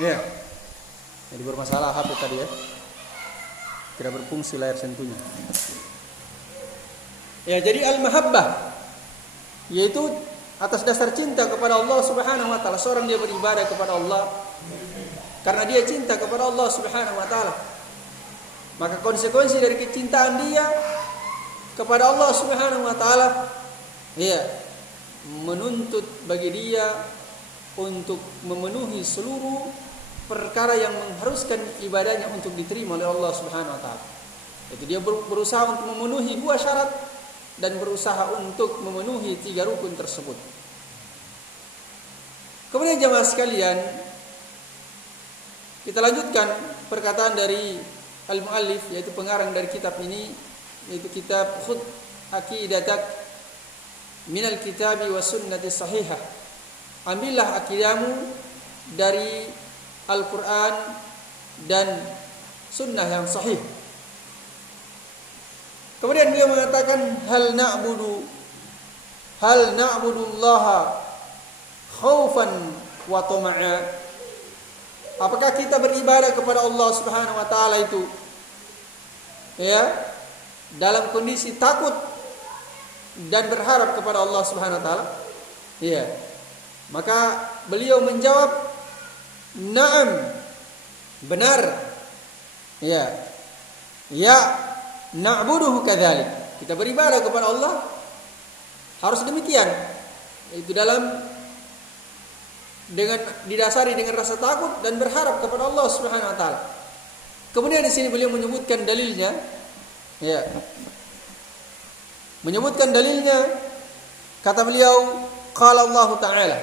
Ya. Jadi bermasalah HP tadi ya. Tidak berfungsi layar sentuhnya. Ya, jadi al-mahabbah yaitu atas dasar cinta kepada Allah Subhanahu wa taala. Seorang dia beribadah kepada Allah karena dia cinta kepada Allah Subhanahu wa taala. Maka konsekuensi dari kecintaan dia kepada Allah Subhanahu wa taala ya menuntut bagi dia untuk memenuhi seluruh perkara yang mengharuskan ibadahnya untuk diterima oleh Allah Subhanahu wa taala. Itu dia berusaha untuk memenuhi dua syarat dan berusaha untuk memenuhi tiga rukun tersebut. Kemudian jemaah sekalian, kita lanjutkan perkataan dari al-muallif, yaitu pengarang dari kitab ini, yaitu kitab Khudh Aqidatak minal kitabi was sunnati sahihah. Ambillah akidamu dari Al-Quran dan sunnah yang sahih. Kemudian dia mengatakan hal na'budullaha khaufan wa tama'a. Apakah kita beribadah kepada Allah Subhanahu wa taala itu ya dalam kondisi takut dan berharap kepada Allah Subhanahu wa taala? Ya. Maka beliau menjawab, "Na'am." Benar. Ya. Ya, na'buduhu kadzalik. Kita beribadah kepada Allah harus demikian. Itu didasari dengan rasa takut dan berharap kepada Allah Subhanahu wa taala. Kemudian di sini beliau menyebutkan dalilnya. Ya. Menyebutkan dalilnya, kata beliau, qala Allah Ta'ala.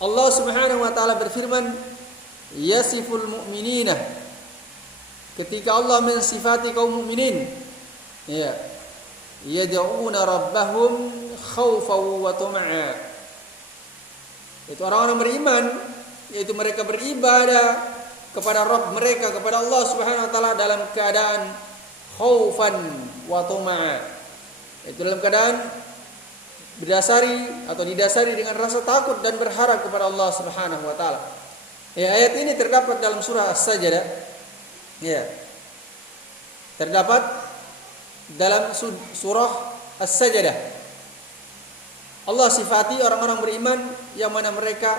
Allah Subhanahu wa taala berfirman, yasiful mu'minina. Ketika Allah mensifati kaum mukminin, ya, yad'una rabbahum khaufan wa tama'a. Itu orang-orang beriman, yaitu mereka beribadah kepada Rabb mereka, kepada Allah Subhanahu wa taala dalam keadaan khaufan wa tama'a. Itu dalam keadaan didasari dengan rasa takut dan berharap kepada Allah Subhanahu wa taala. Ya, ayat ini terdapat dalam surah As-Sajdah. Ya. Terdapat dalam surah As-Sajdah. Allah sifati orang-orang beriman yang mana mereka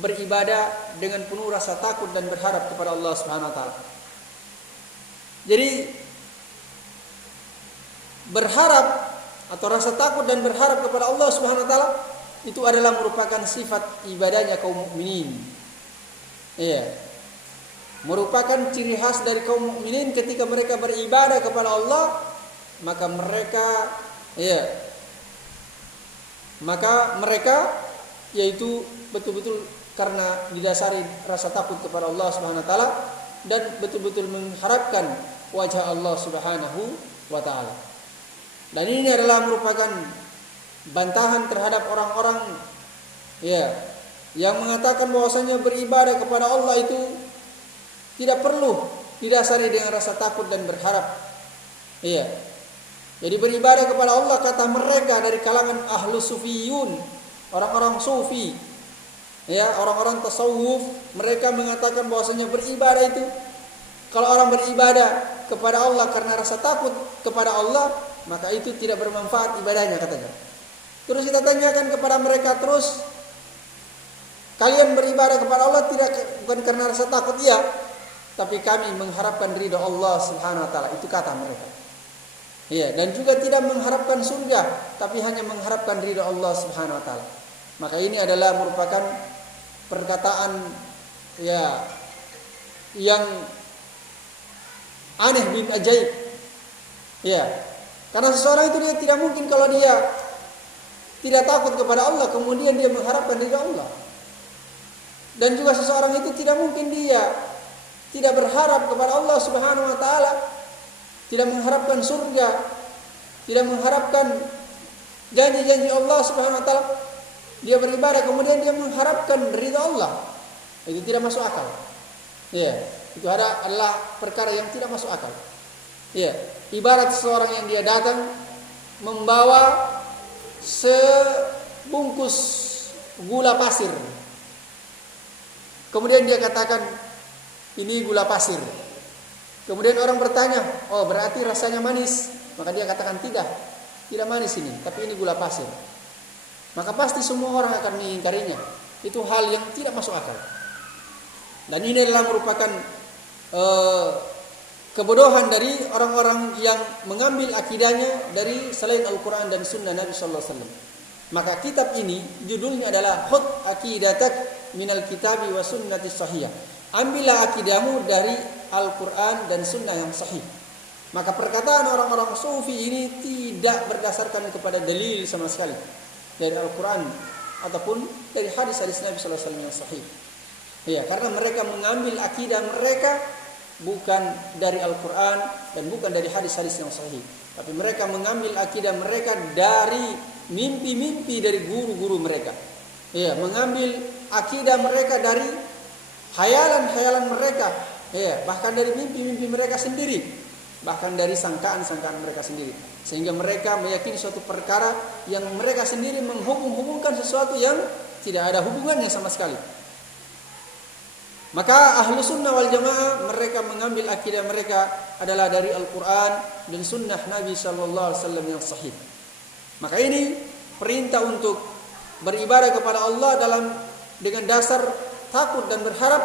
beribadah dengan penuh rasa takut dan berharap kepada Allah Subhanahu wa taala. Jadi berharap atau rasa takut dan berharap kepada Allah Subhanahu wa taala itu adalah merupakan sifat ibadahnya kaum mukminin. Iya. Merupakan ciri khas dari kaum mukminin ketika mereka beribadah kepada Allah, maka mereka yaitu betul-betul karena didasari rasa takut kepada Allah Subhanahu wa taala dan betul-betul mengharapkan wajah Allah Subhanahu wa taala. Dan ini adalah merupakan bantahan terhadap orang-orang yang mengatakan bahwasanya beribadah kepada Allah itu tidak perlu didasari dengan rasa takut dan berharap. Iya. Jadi beribadah kepada Allah, kata mereka dari kalangan ahlu sufiyun, orang-orang sufi, ya, orang-orang tasawuf, mereka mengatakan bahwasanya beribadah itu, kalau orang beribadah kepada Allah karena rasa takut kepada Allah, maka itu tidak bermanfaat ibadahnya, katanya. Terus kita tanyakan kepada mereka terus, kalian beribadah kepada Allah bukan karena rasa takut? Iya, tapi kami mengharapkan ridha Allah Subhanahu wa taala. Itu kata mereka. Iya, dan juga tidak mengharapkan surga, tapi hanya mengharapkan ridha Allah Subhanahu wa taala. Maka ini adalah merupakan perkataan yang aneh bin ajaib. Ya. Karena seseorang itu dia tidak mungkin kalau dia tidak takut kepada Allah kemudian dia mengharapkan ridha Allah. Dan juga seseorang itu tidak mungkin dia tidak berharap kepada Allah Subhanahu wa taala, tidak mengharapkan surga, tidak mengharapkan janji-janji Allah Subhanahu wa taala. Dia beribadah kemudian dia mengharapkan ridha Allah. Itu tidak masuk akal. Ya, itu adalah perkara yang tidak masuk akal. Ya, ibarat seseorang yang dia datang membawa sebungkus gula pasir. Kemudian dia katakan ini gula pasir. Kemudian orang bertanya, oh berarti rasanya manis. Maka dia katakan tidak manis ini, tapi ini gula pasir. Maka pasti semua orang akan mengingkarinya. Itu hal yang tidak masuk akal. Dan ini adalah merupakan kebodohan dari orang-orang yang mengambil akidahnya dari selain Al-Quran dan Sunnah Nabi Sallallahu Alaihi Wasallam. Maka kitab ini judulnya adalah Khudh Aqidatak Minal Kitabi wa Sunnati Sahihah. Ambillah akidahmu dari Al-Quran dan Sunnah yang sahih. Maka perkataan orang-orang sufi ini tidak berdasarkan kepada dalil sama sekali dari Al-Quran ataupun dari hadis-hadis Nabi Sallallahu Alaihi Wasallam yang sahih. Ya, karena mereka mengambil akidah mereka bukan dari Al-Quran dan bukan dari hadis-hadis yang sahih, tapi mereka mengambil akidah mereka dari mimpi-mimpi dari guru-guru mereka. Ya, mengambil akidah mereka dari khayalan-khayalan mereka. Ya, bahkan dari mimpi-mimpi mereka sendiri, bahkan dari sangkaan-sangkaan mereka sendiri, sehingga mereka meyakini suatu perkara yang mereka sendiri menghubung-hubungkan sesuatu yang tidak ada hubungannya sama sekali. Maka ahlu sunnah wal jamaah mereka mengambil akidah mereka adalah dari Al-Quran dan sunnah Nabi Sallallahu Alaihi Wasallam yang sahih. Maka ini perintah untuk beribadah kepada Allah dengan dasar takut dan berharap.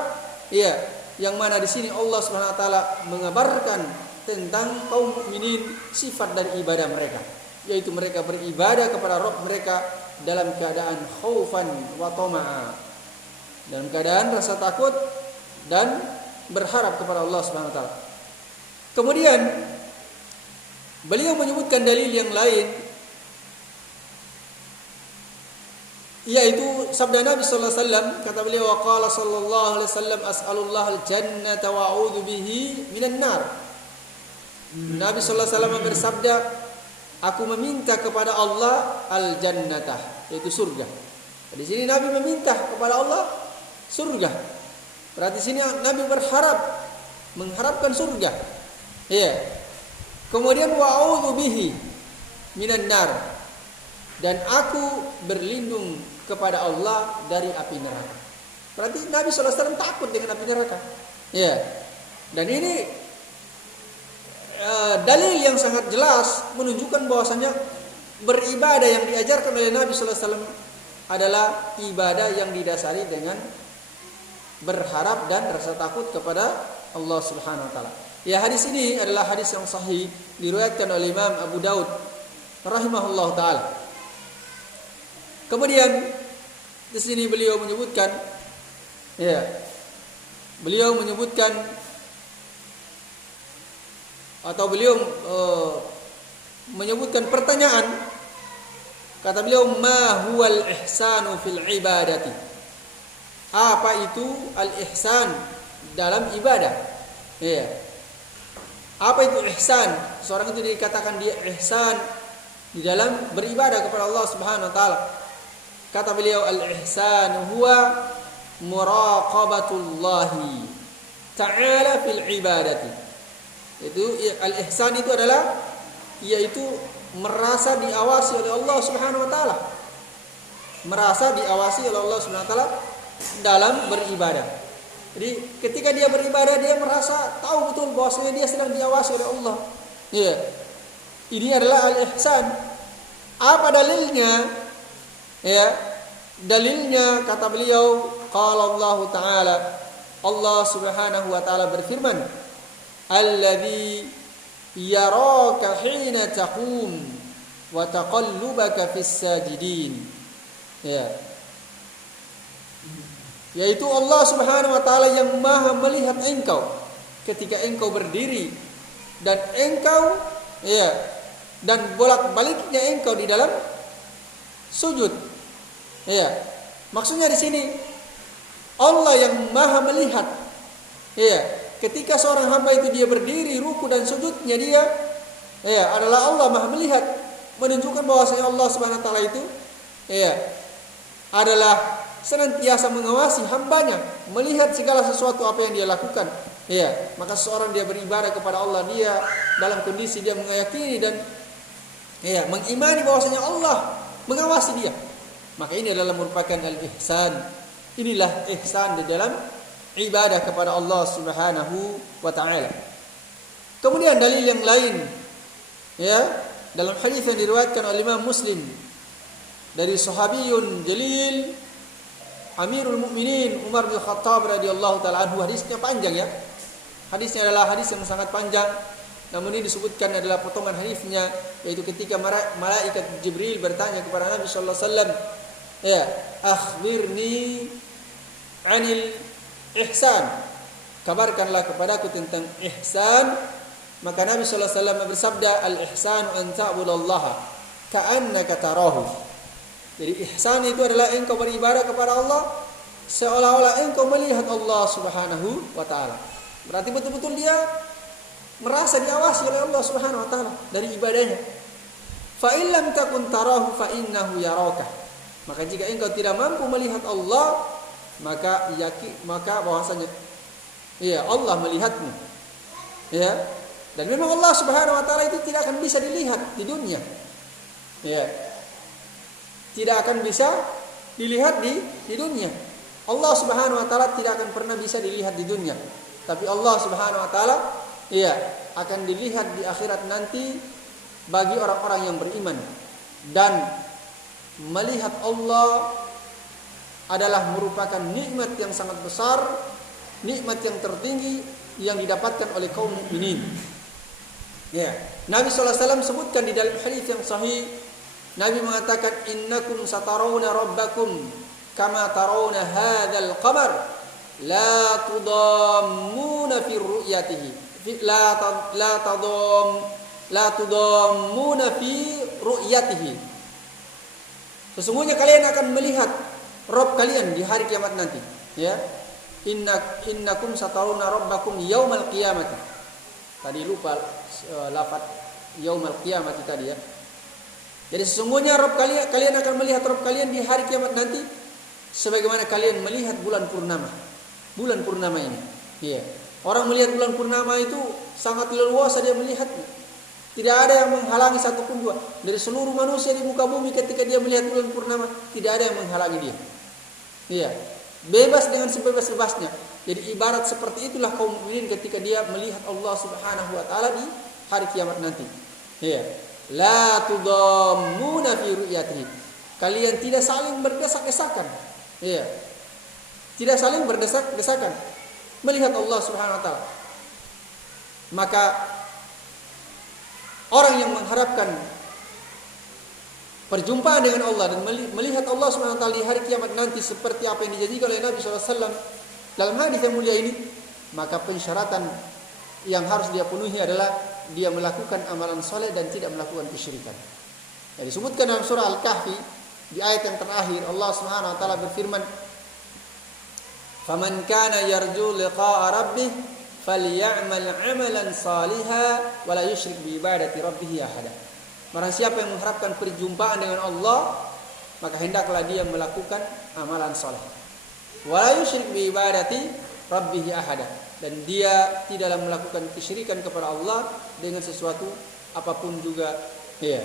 Ya, yang mana di sini Allah Subhanahu Wa Taala mengabarkan tentang kaum mukminin sifat dan ibadah mereka, yaitu mereka beribadah kepada Rabb mereka dalam keadaan khaufan wa tama'a, dalam keadaan rasa takut dan berharap kepada Allah Subhanahu wa taala. Kemudian beliau menyebutkan dalil yang lain, yaitu sabda Nabi sallallahu alaihi wasallam. Kata beliau, wa qala sallallahu alaihi wasallam, as'alullah al-jannata wa a'udzu bihi minan nar. Nabi sallallahu alaihi wasallam bersabda, aku meminta kepada Allah al-jannatah, yaitu surga. Di sini Nabi meminta kepada Allah surga. Berarti sini Nabi mengharapkan surga. Ya. Kemudian wa'udzu bihi minan nar, dan aku berlindung kepada Allah dari api neraka. Berarti Nabi sallallahu alaihi wasallam takut dengan api neraka. Ya. Dan ini dalil yang sangat jelas menunjukkan bahwasanya beribadah yang diajarkan oleh Nabi sallallahu alaihi wasallam adalah ibadah yang didasari dengan berharap dan rasa takut kepada Allah Subhanahu wa taala. Ya, hadis ini adalah hadis yang sahih diriwayatkan oleh Imam Abu Daud rahimahullah taala. Kemudian di sini beliau menyebutkan menyebutkan pertanyaan. Kata beliau, ma huwal ihsanu fil ibadati? Apa itu al-ihsan dalam ibadah? Ya. Apa itu ihsan? Seorang itu dikatakan dia ihsan di dalam beribadah kepada Allah Subhanahu wa taala. Kata beliau, al-ihsan huwa muraqabatullahi ta'ala fil ibadati. Itu al-ihsan itu adalah yaitu merasa diawasi oleh Allah Subhanahu wa taala. Merasa diawasi oleh Allah Subhanahu wa taala dalam beribadah. Jadi ketika dia beribadah, dia merasa tahu betul bahwasanya dia sedang diawasi oleh Allah. Iya. Ini adalah al-ihsan. Apa dalilnya? Ya. Dalilnya kata beliau, qala Allah taala, Allah Subhanahu wa taala berfirman, alladzi yaraka hina taqum wa taqallubaka fis sajidin. Ya. Yaitu Allah Subhanahu wa taala yang Maha melihat engkau ketika engkau berdiri dan engkau dan bolak-baliknya engkau di dalam sujud. Ya. Maksudnya di sini Allah yang Maha melihat. Ya, ketika seorang hamba itu dia berdiri, ruku dan sujudnya dia adalah Allah Maha melihat, menunjukkan bahwasanya Allah Subhanahu wa taala itu adalah senantiasa mengawasi hambanya, melihat segala sesuatu apa yang dia lakukan. Ya, maka seorang dia beribadah kepada Allah, dia dalam kondisi dia meyakini dan mengimani bahwasanya Allah mengawasi dia. Maka ini adalah merupakan al-ihsan. Inilah ihsan di dalam ibadah kepada Allah Subhanahu wa taala. Kemudian dalil yang lain, ya, dalam hadis yang diriwayatkan oleh Imam Muslim dari sahabiyun jalil Amirul Mukminin Umar bin Khattab radhiyallahu taala anhu. Hadisnya panjang, ya. Hadisnya adalah hadis yang sangat panjang. Namun ini disebutkan adalah potongan hadisnya, yaitu ketika malaikat Jibril bertanya kepada Nabi sallallahu alaihi wasallam, ya, akhbirni 'anil ihsan. Kabarkanlah kepadaku tentang ihsan. Maka Nabi sallallahu alaihi wasallam bersabda, al-ihsanu an ta'budallaha ka'annaka tarahu. Jadi ihsan itu adalah engkau beribadah kepada Allah seolah-olah engkau melihat Allah Subhanahu wa taala. Berarti betul-betul dia merasa diawasi oleh Allah Subhanahu wa taala dari ibadahnya. Fa in lam takun tarahu fa innahu yaraka. Maka jika engkau tidak mampu melihat Allah, maka bahwasanya ya Allah melihatmu. Ya. Dan memang Allah Subhanahu wa taala itu tidak akan bisa dilihat di dunia. Ya. Tidak akan bisa dilihat di dunia. Allah Subhanahu wa taala tidak akan pernah bisa dilihat di dunia. Tapi Allah Subhanahu wa taala ya akan dilihat di akhirat nanti bagi orang-orang yang beriman. Dan melihat Allah adalah merupakan nikmat yang sangat besar, nikmat yang tertinggi yang didapatkan oleh kaum mukminin. Ya, Nabi sallallahu alaihi wasallam sebutkan di dalam hadis yang sahih, Nabi mengatakan innakum satarawna rabbakum kama tarawna hadzal qamar la tudammuna fi ru'yatihi la tudammuna fi ru'yatihi. Sesungguhnya kalian akan melihat Rabb kalian di hari kiamat nanti, ya. Innakum satarawna rabbakum yaumal qiyamati. Tadi lupa lafaz yaumal qiyamati tadi, ya. Jadi sesungguhnya Rabb kalian akan melihat Rabb kalian di hari kiamat nanti sebagaimana kalian melihat bulan purnama. Bulan purnama ini. Iya. Orang melihat bulan purnama itu sangat leluasa dia melihatnya. Tidak ada yang menghalangi satupun dua. Dari seluruh manusia di muka bumi ketika dia melihat bulan purnama, tidak ada yang menghalangi dia. Iya. Bebas dengan sebebas-bebasnya. Jadi ibarat seperti itulah kaum mukminin ketika dia melihat Allah Subhanahu wa taala di hari kiamat nanti. Iya. La tudammuna fi ru'yatihi. Kalian tidak saling berdesak-desakan. Iya. Tidak saling berdesak-desakan melihat Allah Subhanahu wa taala. Maka orang yang mengharapkan perjumpaan dengan Allah dan melihat Allah Subhanahu wa taala di hari kiamat nanti seperti apa yang dijanjikan oleh Nabi sallallahu alaihi wasallam dalam hadis yang mulia ini, maka pensyaratan yang harus dia penuhi adalah dia melakukan amalan soleh dan tidak melakukan kesyirikan. Jadi disebutkan dalam surah Al-Kahfi di ayat yang terakhir Allah Subhanahu wa taala berfirman, "Faman kana yarju liqa'a rabbih falyamal 'amalan shalihan wa la yusyrik bi ibadati rabbih ahada." Barang siapa yang mengharapkan perjumpaan dengan Allah, maka hendaklah dia melakukan amalan saleh. Wa la yusyrik bi ibadati rabbih ahada. Dan dia tidaklah melakukan kesyirikan kepada Allah dengan sesuatu apapun juga, ya,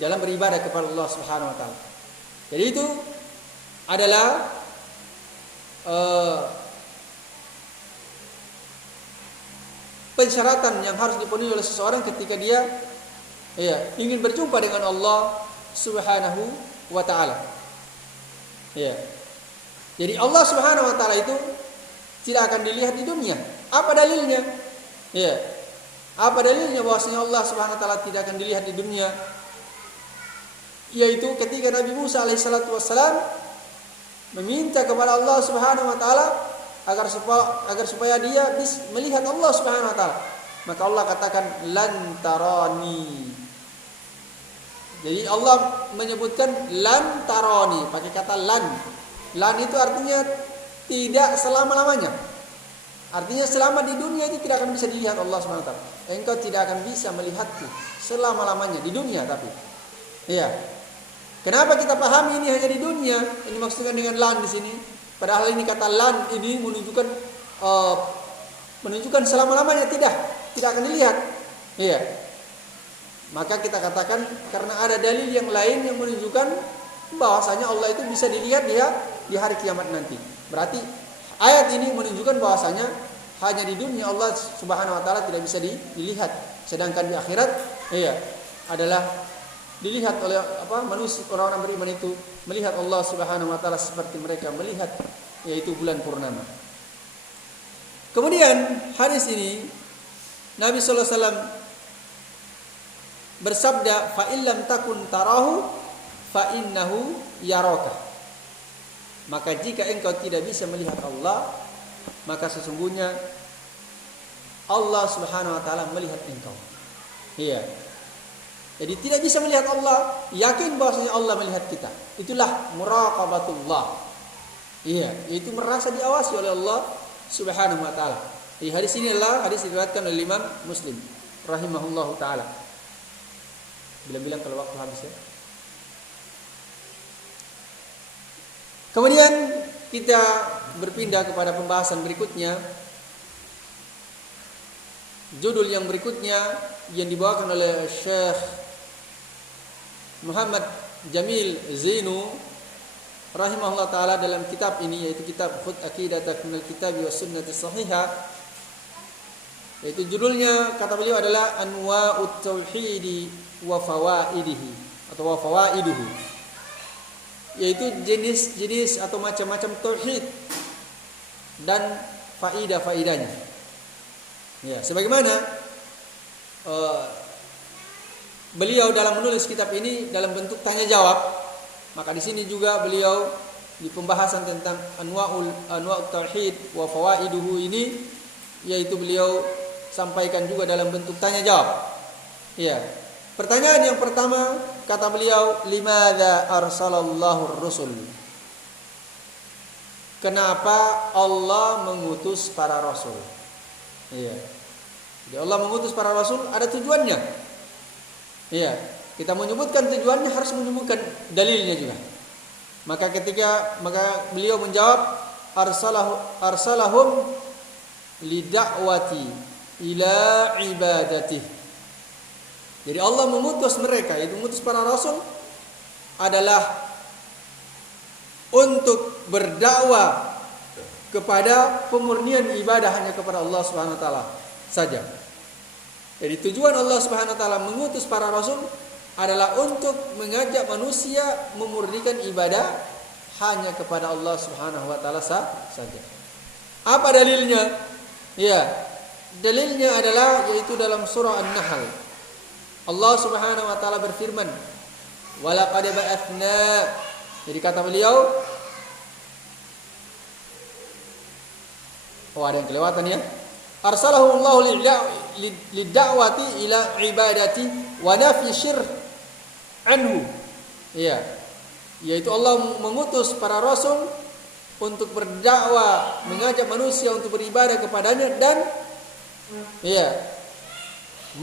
dalam beribadah kepada Allah Subhanahu wa taala. Jadi itu adalah pensyaratan yang harus dipenuhi oleh seseorang ketika dia ingin berjumpa dengan Allah Subhanahu wa taala. Ya. Jadi Allah Subhanahu wa taala itu tidak akan dilihat di dunia. Apa dalilnya? Ya. Apa dalilnya bahwasanya Allah Subhanahu wa taala tidak akan dilihat di dunia? Yaitu ketika Nabi Musa alaihissalatu wassalam meminta kepada Allah Subhanahu wa taala agar supaya dia bisa melihat Allah Subhanahu wa taala. Maka Allah katakan lan tarani. Jadi Allah menyebutkan lan tarani pakai kata lan. Lan itu artinya tidak selama-lamanya. Artinya selama di dunia itu tidak akan bisa dilihat Allah Subhanahu wa taala. Engkau tidak akan bisa melihatku selama-lamanya di dunia tapi. Iya. Kenapa kita pahami ini hanya di dunia? Ini maksudkan dengan lan di sini. Padahal ini kata lan ini menunjukkan selama-lamanya tidak akan dilihat. Iya. Maka kita katakan karena ada dalil yang lain yang menunjukkan bahwasanya Allah itu bisa dilihat di hari kiamat nanti. Berarti ayat ini menunjukkan bahwasanya hanya di dunia Allah Subhanahu wa taala tidak bisa dilihat, sedangkan di akhirat adalah dilihat oleh manusia, orang-orang beriman itu melihat Allah Subhanahu wa taala seperti mereka melihat yaitu bulan purnama. Kemudian hadis ini Nabi sallallahu alaihi wasallam bersabda, "Fa illam takun tarahu fa innahu yaraka." Maka jika engkau tidak bisa melihat Allah, maka sesungguhnya Allah Subhanahu wa taala melihat engkau. Iya. Jadi tidak bisa melihat Allah, yakin bahwasanya Allah melihat kita. Itulah muraqabatullah. Iya, yaitu merasa diawasi oleh Allah Subhanahu wa taala. Di hadis ini adalah hadis diriwayatkan oleh Imam Muslim rahimahullahu taala. Bilang-bilang kalau waktu habis ya. Kemudian kita berpindah kepada pembahasan berikutnya. Judul yang berikutnya yang dibawakan oleh Syekh Muhammad Jamil Zainu rahimahullah taala dalam kitab ini, yaitu kitab Khudh Aqidataka minal Kitabi was Sunnati Shahihah, yaitu judulnya kata beliau adalah Anwa'ut Tauhidi wa Fawaidihi atau wa Fawaiduhu, yaitu jenis-jenis atau macam-macam tauhid dan faidah-faidahnya. Ya, sebagaimana beliau dalam menulis kitab ini dalam bentuk tanya jawab, maka di sini juga beliau di pembahasan tentang anwa'ut tauhid wa fawaiduhu ini, yaitu beliau sampaikan juga dalam bentuk tanya jawab. Ya. Pertanyaan yang pertama kata beliau, limadza arsalallahu ar-rusul? Kenapa Allah mengutus para rasul? Iya. Jadi Allah mengutus para rasul ada tujuannya. Iya. Kita menyebutkan tujuannya harus menyebutkan dalilnya juga. Maka beliau menjawab, arsalahum lida'wati ila ibadatih. Jadi Allah mengutus mereka, yaitu mengutus para rasul adalah untuk berdakwah kepada pemurnian ibadah hanya kepada Allah Subhanahu wa taala saja. Jadi tujuan Allah Subhanahu wa taala mengutus para rasul adalah untuk mengajak manusia memurnikan ibadah hanya kepada Allah Subhanahu wa taala saja. Apa dalilnya? Ya, dalilnya adalah yaitu dalam surah An-Nahl. Allah Subhanahu wa taala berfirman, "Wa laqad ba'atsna." Jadi kata beliau, ada yang kelewatan ya. Arsalahu Allah lid-da'wati ila ibadati wa nafi syirk anhu. Ya. Yaitu Allah mengutus para rasul untuk berdakwah, mengajak manusia untuk beribadah kepadanya dan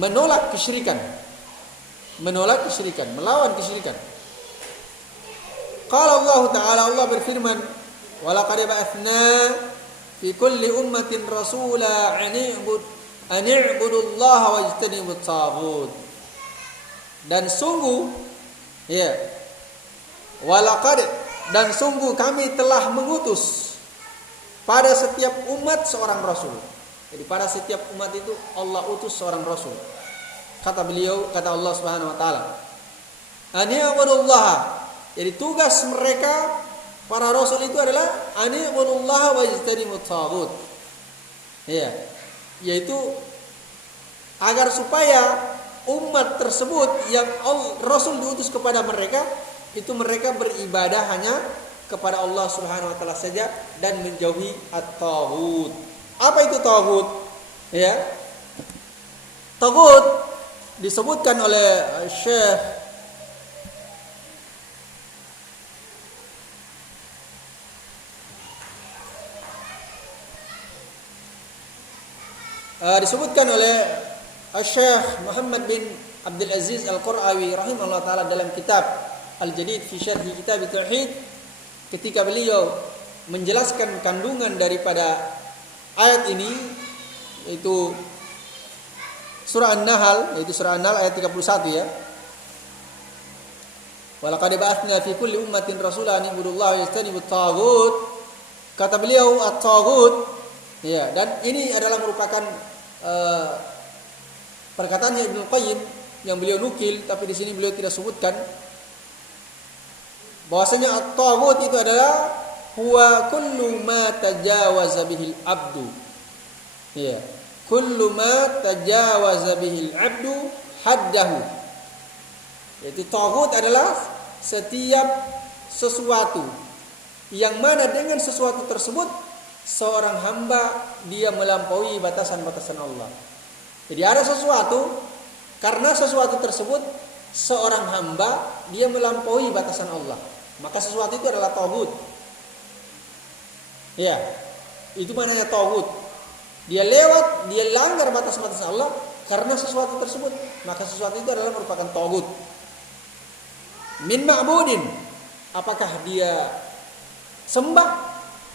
menolak kesyirikan. Menolak kesyirikan, melawan kesyirikan. Qala Allah Ta'ala, Allah berfirman, "Wa laqad ba'atsna fi kulli ummatin rasula an i'budullaha wajtanibut taghut." Dan sungguh walaqad, dan sungguh kami telah mengutus pada setiap umat seorang rasul. Jadi pada setiap umat itu Allah utus seorang rasul. Kata beliau, kata Allah Subhanahu wa taala, "Ani'budullaha." Jadi tugas mereka para rasul itu adalah ani'budullaha wajtanibut taghut. Ya, yaitu agar supaya umat tersebut yang rasul diutus kepada mereka itu mereka beribadah hanya kepada Allah Subhanahu wa taala saja dan menjauhi at-taghut. Apa itu taghut? Ya. Taghut disebutkan oleh Syekh Syekh Muhammad bin Abdul Aziz Al-Qurawi rahimahullah taala dalam kitab Al-Jadid fi Syarh Kitab Tauhid, ketika beliau menjelaskan kandungan daripada ayat ini, yaitu surah An-Nahl, ayat 31 ya. Walaqad ba'atsna fi kulli ummatin rasulan an ibudullaha wa yajtanibut taghut. Kata beliau at-taghut, ya, dan ini adalah merupakan perkataannya Ibnu Qayyim yang beliau nukil, tapi di sini beliau tidak sebutkan bahwasanya at-taghut itu adalah huwa kullu ma tajawaza bihil abdu. Ya, kullu ma tajawaza bihil abdu haddahu. Yaitu taghut adalah setiap sesuatu yang mana dengan sesuatu tersebut seorang hamba dia melampaui batasan-batasan Allah. Jadi ada sesuatu, karena sesuatu tersebut seorang hamba dia melampaui batasan Allah, maka sesuatu itu adalah taghut. Ya, itu mananya taghut. Dia lewat, dia langgar batas-batas Allah karena sesuatu tersebut, maka sesuatu itu adalah merupakan taghut. Min ma'budin, apakah dia sembah?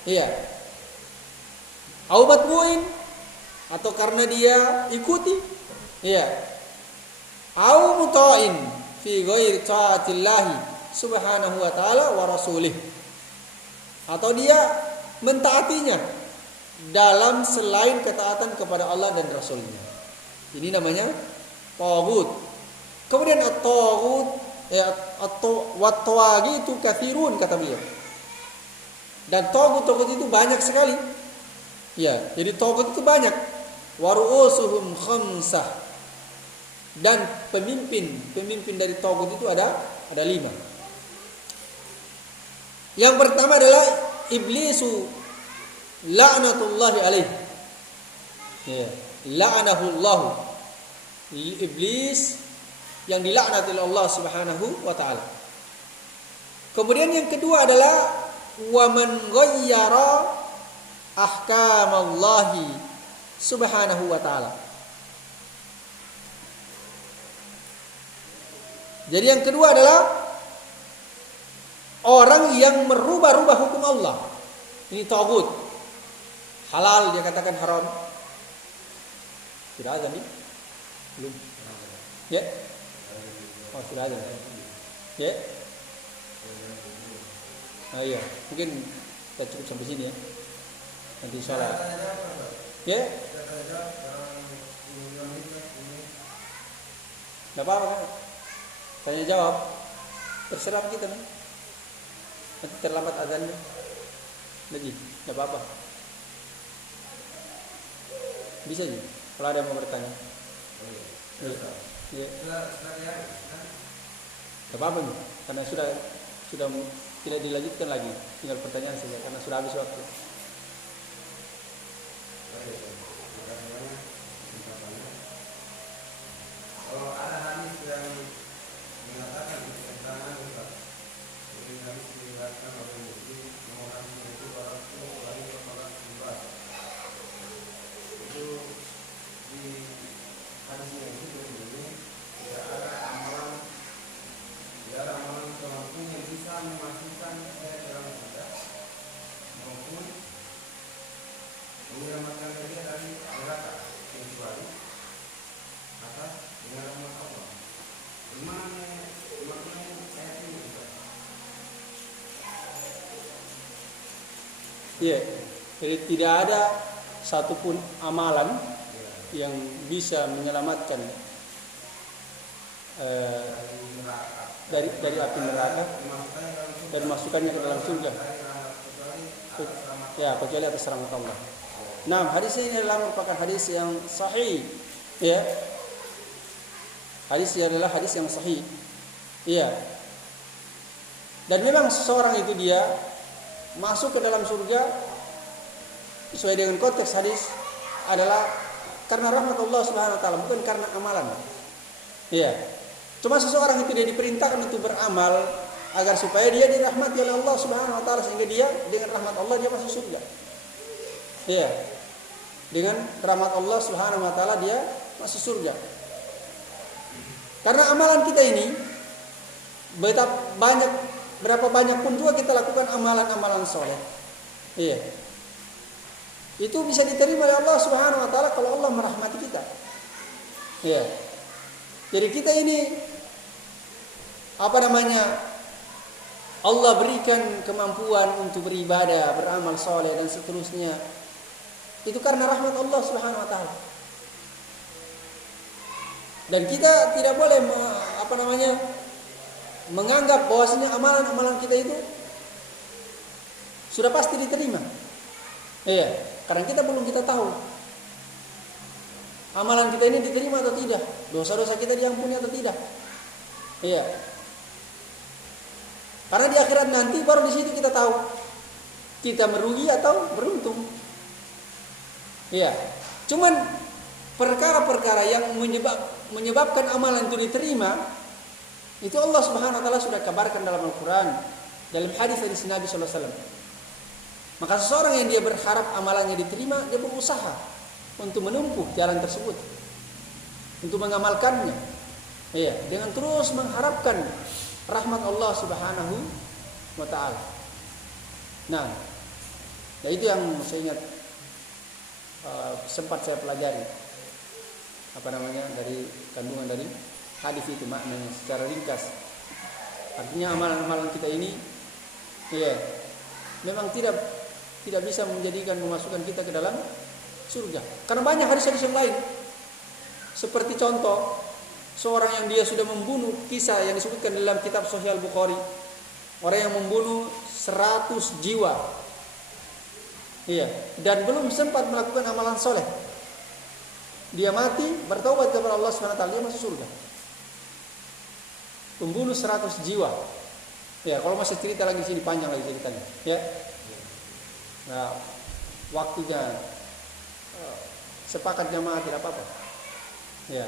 Iya. Au matbu'in, atau karena dia ikuti? Iya. Au muta'in fi ghairi ta'atillahi subhanahu wa ta'ala wa rasulih, atau dia mentaatinya dalam selain ketaatan kepada Allah dan Rasulnya. Ini namanya taghut. Kemudian at-taghut, wat-tawaghitu katsirun, kata beliau. Dan taghut itu banyak sekali. Ya, jadi taghut itu banyak. Wa ru'usuhum khamsah. Dan pemimpin dari taghut itu ada 5. Yang pertama adalah iblisu la'natullahi alaih. Ya, la'anahullahu. Iblis yang dilaknati oleh Allah Subhanahu wa taala. Kemudian yang kedua adalah wa man ghayyara ahkamallahi Subhanahu wa taala. Jadi yang kedua adalah orang yang merubah-rubah hukum Allah. Ini taghut. Halal dia katakan haram. Tidak ada nih? Belum. Ya? Oh, sudah ada. Ya? Oh iya, mungkin kita cukup sampai sini ya. Nanti sholat. Ya? Tidak apa-apa kan? Tanya jawab. Terserah kita nih. Nanti terlambat azannya. Lagi, tidak apa-apa. Bisa sih, kalau ada yang mau bertanya. Ya. Tidak apa-apa nih, karena sudah tidak dilanjutkan lagi, tinggal pertanyaan saja karena sudah habis waktu. Kalau ada hadis yang mengatakan tentang jadi hadis diriwayatkan oleh Muslim nomor hadis itu orang itu lagi kepada ibadah itu di hadisnya itu berbunyi tidak ada amalan seorang yang bisa memasukkan saya dalam surga maupun menyelamatkan dia dari neraka kecuali atas dengan rahmat Allah. Maknanya ayat ini Ustaz. Iya, jadi tidak ada satupun amalan yang bisa menyelamatkan dari api neraka dan masukkannya ke dalam surga. Ya, kecuali atas rahmat Allah. Nah, hadis ini adalah merupakan hadis yang sahih. Ya. Hadis ini adalah hadis yang sahih. Iya. Dan memang seseorang itu dia masuk ke dalam surga sesuai dengan konteks hadis adalah karena rahmat Allah Subhanahu wa taala, bukan karena amalan. Iya. Cuma seseorang itu dia diperintahkan untuk beramal agar supaya dia dirahmati oleh Allah Subhanahu wa taala, sehingga dia dengan rahmat Allah dia masuk surga. Iya. Dengan rahmat Allah Subhanahu wa taala dia masuk surga. Karena amalan kita ini berapa banyak pun juga kita lakukan amalan-amalan soleh. Iya. Itu bisa diterima oleh Allah Subhanahu wa taala kalau Allah merahmati kita. Iya. Jadi kita ini Allah berikan kemampuan untuk beribadah, beramal soleh dan seterusnya. Itu karena rahmat Allah Subhanahu wa taala. Dan kita tidak boleh menganggap bahwasanya amalan-amalan kita itu sudah pasti diterima. Iya, karena kita tahu amalan kita ini diterima atau tidak, dosa-dosa kita diampuni atau tidak. Iya. Karena di akhirat nanti baru di situ kita tahu kita merugi atau beruntung. Iya. Cuman perkara-perkara yang menyebabkan amalan itu diterima, itu Allah Subhanahu wa taala sudah kabarkan dalam Al-Qur'an, dalam hadis Nabi sallallahu alaihi wasallam. Maka seseorang yang dia berharap amalannya diterima, dia berusaha untuk menempuh jalan tersebut, untuk mengamalkannya. Iya, dengan terus mengharapkan rahmat Allah Subhanahu wa taala. Nah, itu yang saya ingat sempat saya pelajari dari kandungan dari hadis itu, maknanya secara ringkas. Artinya amalan-amalan kita ini memang tidak bisa memasukkan kita ke dalam surga. Karena banyak hadis-hadis yang lain. Seperti contoh seorang yang dia sudah membunuh, kisah yang disebutkan dalam kitab Sahih Al-Bukhari. Orang yang membunuh 100 jiwa. Iya, dan belum sempat melakukan amalan soleh. Dia mati, bertaubat kepada Allah Subhanahu wa taala, dia masuk surga. Pembunuh 100 jiwa. Ya, kalau masih cerita lagi sini panjang lagi ceritanya, ya. Nah, waktunya sepakat jamaah tidak apa-apa. Ya.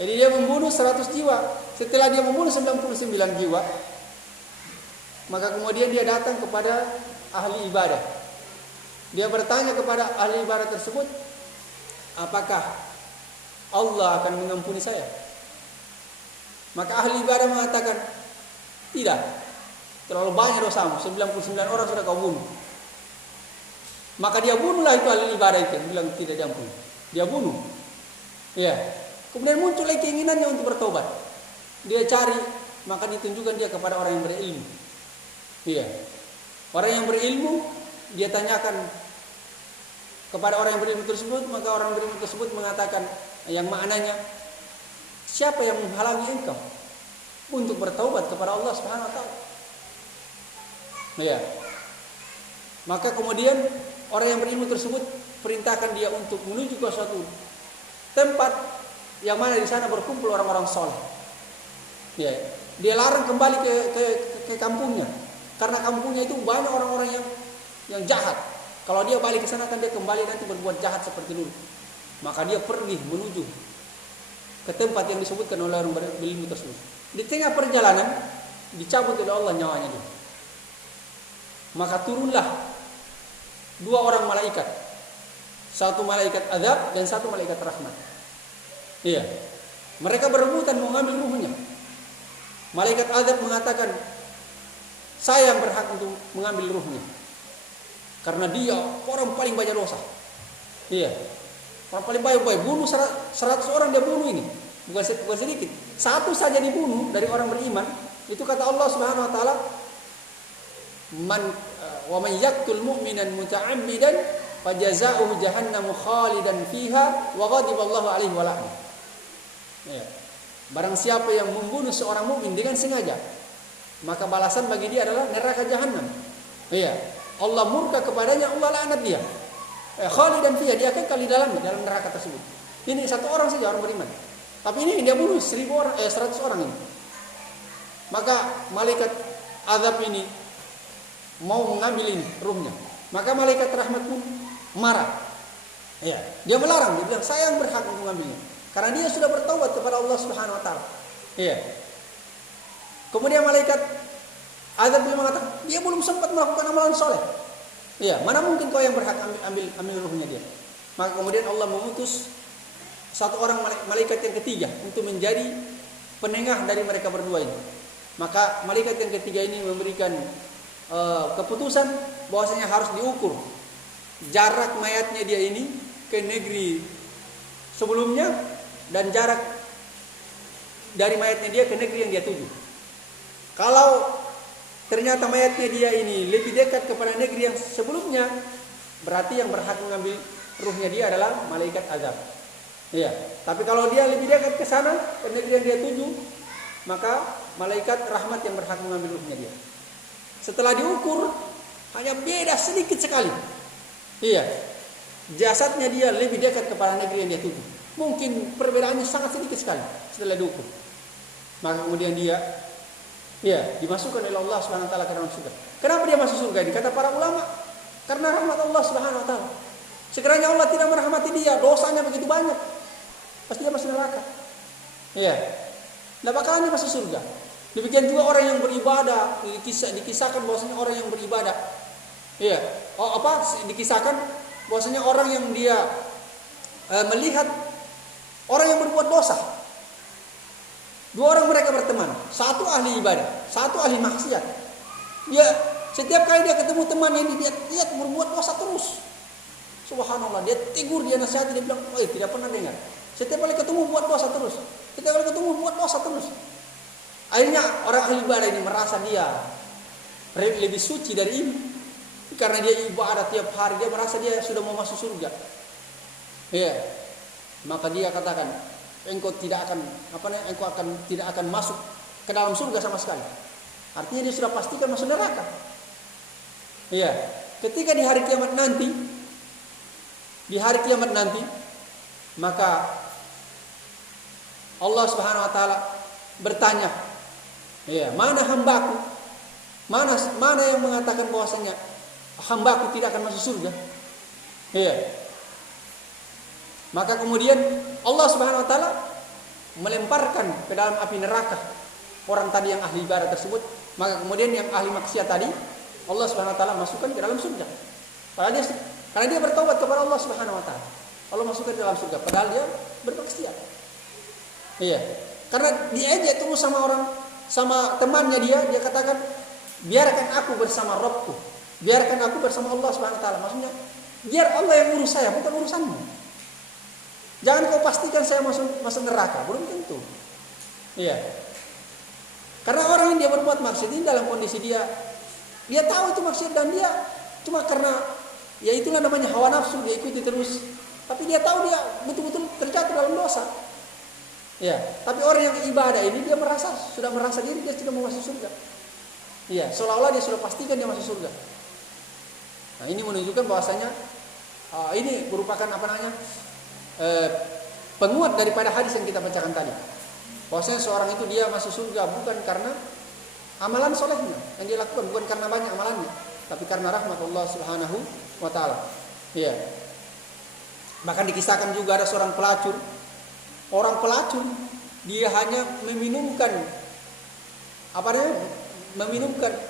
Jadi dia membunuh 100 jiwa. Setelah dia membunuh 99 jiwa, maka kemudian dia datang kepada ahli ibadah. Dia bertanya kepada ahli ibadah tersebut, apakah Allah akan mengampuni saya? Maka ahli ibadah mengatakan, tidak. Terlalu banyak dosamu, 99 orang sudah kau bunuh. Maka dia bunuhlah itu ahli ibadah itu, bilang tidak diampuni. Dia bunuh. Ya. Kemudian muncul lagi keinginannya untuk bertobat. Dia cari, maka ditunjukkan dia kepada orang yang berilmu. Iya. Orang yang berilmu, dia tanyakan kepada orang yang berilmu tersebut, maka orang berilmu tersebut mengatakan yang maknanya, siapa yang menghalangi engkau untuk bertaubat kepada Allah Subhanahu wa taala? Ya. Maka kemudian orang yang berilmu tersebut perintahkan dia untuk menuju ke suatu tempat yang mana di sana berkumpul orang-orang soleh. Ya. Dia larang kembali ke kampungnya, karena kampungnya itu banyak orang-orang yang jahat. Kalau dia balik ke sana kan dia kembali nanti berbuat jahat seperti dulu. Maka dia pergi menuju ke tempat yang disebutkan oleh orang berilmu tersebut. Di tengah perjalanan dicabut oleh Allah nyawanya dia. Maka turunlah 2 orang malaikat. Satu malaikat azab dan satu malaikat rahmat. Iya. Mereka berebutan mau mengambil ruhnya. Malaikat azab mengatakan, saya yang berhak untuk mengambil ruhnya. Karena dia orang paling banyak dosa. Iya. Orang paling banyak bunuh 100 orang dia bunuh ini. Bukan sedikit. Satu saja dibunuh dari orang beriman, itu kata Allah Subhanahu wa taala, wa man yaqtul mu'minan muta'ammidan fajazaohu jahannamu khalidan fiha wa ghadiballahu alaihi wa la'na. Ya. Barang siapa yang membunuh seorang mukmin dengan sengaja, maka balasan bagi dia adalah neraka jahanam. Iya. Allah murka kepadanya, Allah laknat dia. Khalidan fiha, dia kekal di dalam neraka tersebut. Ini satu orang saja orang beriman. Tapi ini dia bunuh 100 orang ini. Maka malaikat azab ini mau mengambil ini ruhnya. Maka malaikat rahmat pun marah. Ya, dia melarang, dia bilang saya yang berhak untuk mengambilnya. Karena dia sudah bertaubat kepada Allah Subhanahu wa taala. Iya. Kemudian malaikat azab beliau mengatakan, dia belum sempat melakukan amalan soleh. Iya, mana mungkin kau yang berhak ambil ruhnya dia. Maka kemudian Allah mengutus satu orang malaikat yang ketiga untuk menjadi penengah dari mereka berdua ini. Maka malaikat yang ketiga ini memberikan keputusan bahwasanya harus diukur jarak mayatnya dia ini ke negeri sebelumnya dan jarak dari mayatnya dia ke negeri yang dia tuju. Kalau ternyata mayatnya dia ini lebih dekat kepada negeri yang sebelumnya, berarti yang berhak mengambil ruhnya dia adalah malaikat azab. Iya. Tapi kalau dia lebih dekat ke sana, ke negeri yang dia tuju, maka malaikat rahmat yang berhak mengambil ruhnya dia. Setelah diukur, hanya beda sedikit sekali. Iya. Jasadnya dia lebih dekat kepada negeri yang dia tuju. Mungkin perbedaannya sangat sedikit sekali setelah diukur. Maka kemudian dia dimasukkan oleh Allah Subhanahu wa taala ke dalam surga. Kenapa dia masuk surga ini? Kata para ulama, karena rahmat Allah Subhanahu wa taala. Sekiranya Allah tidak merahmati dia, dosanya begitu banyak, pasti dia masuk neraka. Iya. Tidak bakalan dia masuk surga. Demikian juga orang yang beribadah, dikisahkan bahwasanya orang yang beribadah. Iya. Dikisahkan bahwasanya orang yang dia melihat orang yang berbuat dosa. Dua orang mereka berteman, satu ahli ibadah, satu ahli maksiat. Dia setiap kali dia ketemu teman ini, dia lihat berbuat dosa terus. Subhanallah, dia tegur, dia nasihati, dia bilang, tidak pernah dengar. Setiap kali ketemu buat dosa terus. Setiap kali ketemu buat dosa terus. Akhirnya orang ahli ibadah ini merasa dia lebih suci dari ini. Karena dia ibadah tiap hari, dia merasa dia sudah mau masuk surga. Iya. Maka dia katakan, engkau tidak akan masuk ke dalam surga sama sekali. Artinya dia sudah pastikan masuk neraka. Iya. Ketika di hari kiamat nanti, maka Allah Subhanahu wa taala bertanya, mana hambaku? Mana yang mengatakan bahwasanya hambaku tidak akan masuk surga? Maka kemudian Allah Subhanahu wa taala melemparkan ke dalam api neraka orang tadi yang ahli ibadah tersebut. Maka kemudian yang ahli maksiat tadi Allah Subhanahu wa taala masukkan ke dalam surga. Karena dia bertaubat kepada Allah Subhanahu wa taala. Allah masukkan ke dalam surga padahal dia bermaksiat. Iya. Karena diejek terus sama temannya dia katakan, biarkan aku bersama Rabbku. Biarkan aku bersama Allah Subhanahu wa taala. Maksudnya, biar Allah yang urus saya, bukan urusanmu. Jangan kau pastikan saya masuk neraka, belum tentu. Iya. Karena orang yang dia berbuat maksiat ini dalam kondisi dia tahu itu maksiat dan dia cuma karena ya itulah namanya hawa nafsu, dia ikuti terus. Tapi dia tahu dia betul-betul terjatuh dalam dosa. Ya, tapi orang yang ibadah ini dia sudah merasa diri dia sudah mau masuk surga. Iya, seolah-olah dia sudah pastikan dia masuk surga. Nah, ini menunjukkan bahwasanya ini merupakan penguat daripada hadis yang kita bacakan tadi. Bahwasanya seorang itu dia masuk surga bukan karena amalan solehnya yang dia lakukan, bukan karena banyak amalannya, tapi karena rahmat Allah Subhanahu wa taala. Iya. Bahkan dikisahkan juga ada seorang pelacur. Orang pelacur dia hanya meminumkan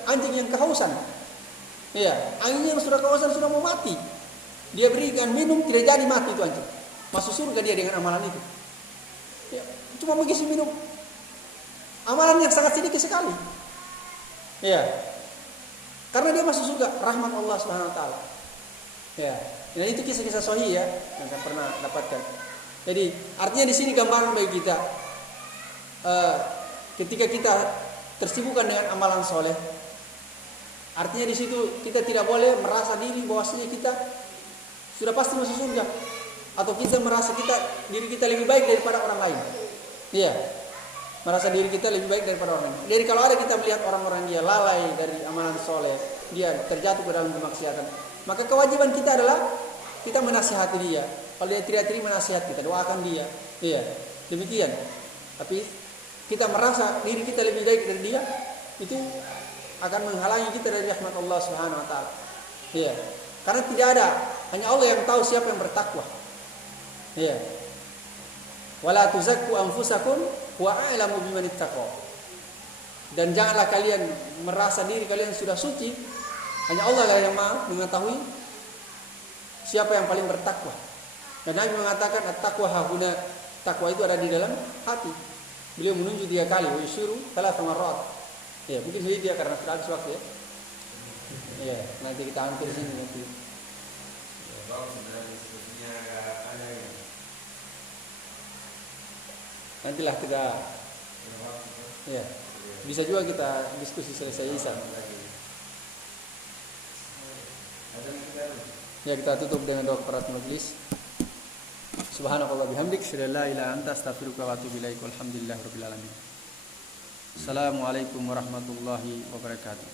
anjing yang kehausan. Iya, anjing yang sudah kehausan sudah mau mati. Dia berikan minum, tidak jadi mati itu anjing. Masuk surga dia dengan amalan itu. Ya, cuma mengisi minum. Amalan yang sangat sedikit sekali. Ya. Karena dia masuk surga, rahmat Allah Subhanahu wa taala. Ya. Dan itu kisah-kisah sahih ya yang saya pernah dapatkan. Jadi, artinya di sini gambaran bagi kita ketika kita tersibukkan dengan amalan soleh, artinya di situ kita tidak boleh merasa diri bahwasanya kita sudah pasti masuk surga. Atau kita merasa diri kita lebih baik daripada orang lain. Iya. Merasa diri kita lebih baik daripada orang lain. Jadi kalau ada kita melihat orang-orang dia lalai dari amalan soleh, dia terjatuh ke dalam kemaksiatan, maka kewajiban kita adalah kita menasihati dia. Kalau dia tidak terima nasihat kita, doakan dia. Iya. Demikian. Tapi kita merasa diri kita lebih baik dari dia, itu akan menghalangi kita dari rahmat Allah Subhanahu wa taala. Iya. Karena tidak ada, hanya Allah yang tahu siapa yang bertakwa. Ya. Wala tuzakku anfusakum wa a'lamu biman ittaqa. Dan janganlah kalian merasa diri kalian sudah suci, hanya Allah lah yang Maha mengetahui siapa yang paling bertakwa. Dan Nabi mengatakan at-taqwa hahuna, takwa itu ada di dalam hati. Beliau menunjuk 3 kali, wa yushiru 3 marrat. Ya, mungkin ini dia karena sudah habis waktu ya. Ya, nanti kita hampir sini nanti. Nantilah tegak. Ya. Bisa juga kita diskusi selesai Isya. Ya, kita tutup dengan doa kafaratul majelis. Subhanakallah bihamdik, asyhadu an la ilaha illa anta, astaghfiruka wa atubu ilaik. Walhamdulillahirabbil alamin. Assalamualaikum warahmatullahi wabarakatuh.